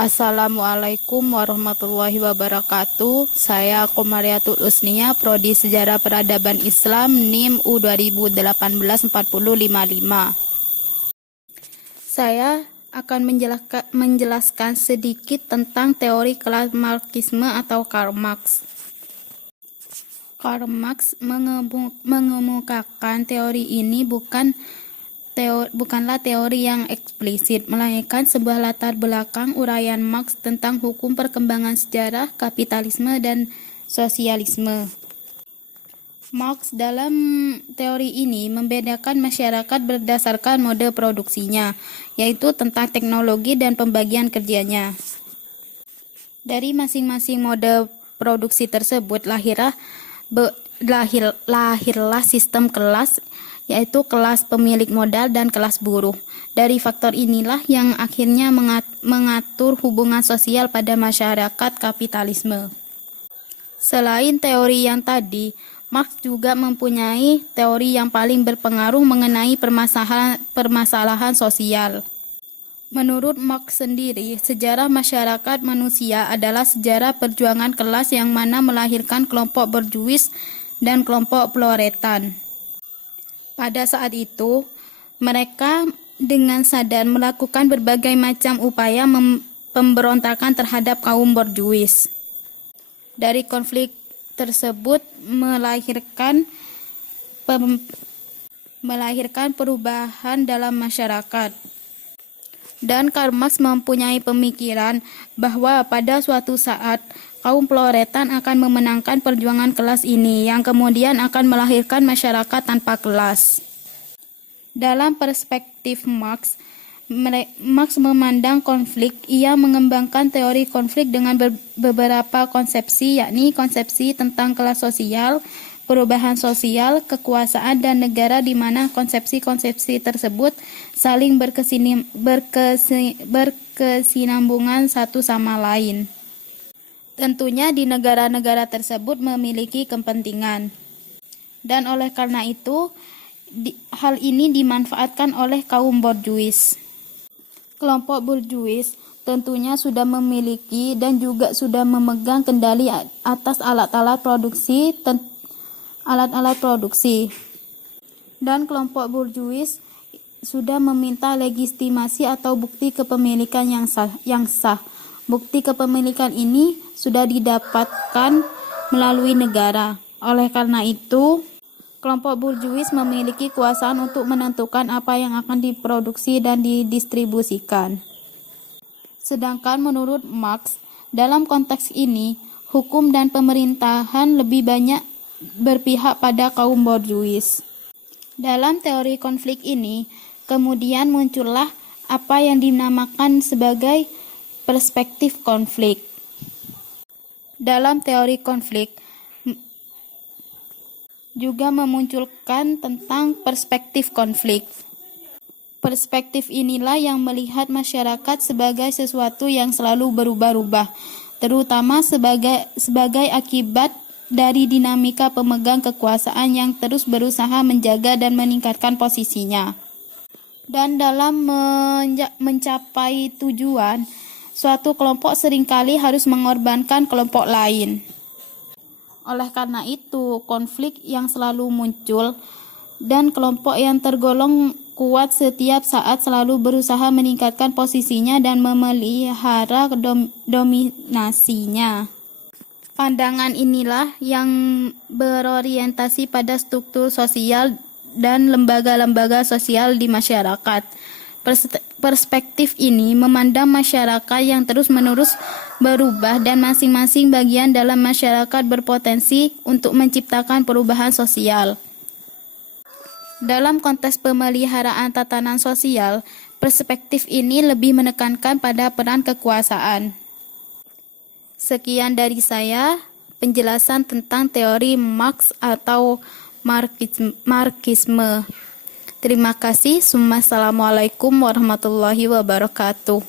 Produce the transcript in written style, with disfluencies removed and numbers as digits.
Assalamualaikum warahmatullahi wabarakatuh. Saya Qomariatul Usnia, Prodi Sejarah Peradaban Islam, NIM U2018-4055. Saya akan menjelaskan sedikit tentang teori kelas Marxisme atau Karl Marx. Karl Marx mengemukakan teori ini bukanlah teori yang eksplisit, melainkan sebuah latar belakang uraian Marx tentang hukum perkembangan sejarah, kapitalisme, dan sosialisme. Marx dalam teori ini membedakan masyarakat berdasarkan mode produksinya, yaitu tentang teknologi dan pembagian kerjanya. Dari masing-masing mode produksi tersebut lahirlah sistem kelas, yaitu kelas pemilik modal dan kelas buruh. Dari faktor inilah yang akhirnya mengatur hubungan sosial pada masyarakat kapitalisme. Selain teori yang tadi, Marx juga mempunyai teori yang paling berpengaruh mengenai permasalahan sosial. Menurut Marx sendiri, sejarah masyarakat manusia adalah sejarah perjuangan kelas yang mana melahirkan kelompok borjuis dan kelompok proletan. Pada saat itu, mereka dengan sadar melakukan berbagai macam upaya pemberontakan terhadap kaum borjuis. Dari konflik tersebut melahirkan perubahan dalam masyarakat. Dan Karl Marx mempunyai pemikiran bahwa pada suatu saat kaum proletan akan memenangkan perjuangan kelas ini, yang kemudian akan melahirkan masyarakat tanpa kelas. Dalam perspektif Marx memandang konflik. Ia mengembangkan teori konflik dengan beberapa konsepsi, yakni konsepsi tentang kelas sosial, perubahan sosial, kekuasaan, dan negara, di mana konsepsi-konsepsi tersebut saling berkesinambungan satu sama lain. Tentunya di negara-negara tersebut memiliki kepentingan. Dan oleh karena itu, hal ini dimanfaatkan oleh kaum borjuis. Kelompok borjuis tentunya sudah memiliki dan juga sudah memegang kendali atas alat-alat produksi. Dan kelompok borjuis sudah meminta legitimasi atau bukti kepemilikan yang sah. Bukti kepemilikan ini sudah didapatkan melalui negara. Oleh karena itu, kelompok borjuis memiliki kekuasaan untuk menentukan apa yang akan diproduksi dan didistribusikan. Sedangkan menurut Marx, dalam konteks ini, hukum dan pemerintahan lebih banyak berpihak pada kaum borjuis. Dalam teori konflik ini, kemudian muncullah apa yang dinamakan sebagai perspektif konflik. Dalam teori konflik juga memunculkan tentang perspektif konflik. Perspektif inilah yang melihat masyarakat sebagai sesuatu yang selalu berubah-ubah, terutama sebagai akibat dari dinamika pemegang kekuasaan yang terus berusaha menjaga dan meningkatkan posisinya. Dan dalam mencapai tujuan, suatu kelompok seringkali harus mengorbankan kelompok lain. Oleh karena itu, konflik yang selalu muncul dan kelompok yang tergolong kuat setiap saat selalu berusaha meningkatkan posisinya dan memelihara dominasinya. Pandangan inilah yang berorientasi pada struktur sosial dan lembaga-lembaga sosial di masyarakat. Perspektif ini memandang masyarakat yang terus-menerus berubah dan masing-masing bagian dalam masyarakat berpotensi untuk menciptakan perubahan sosial. Dalam konteks pemeliharaan tatanan sosial, perspektif ini lebih menekankan pada peran kekuasaan. Sekian dari saya, penjelasan tentang teori Marx atau Marxisme. Terima kasih. Assalamualaikum warahmatullahi wabarakatuh.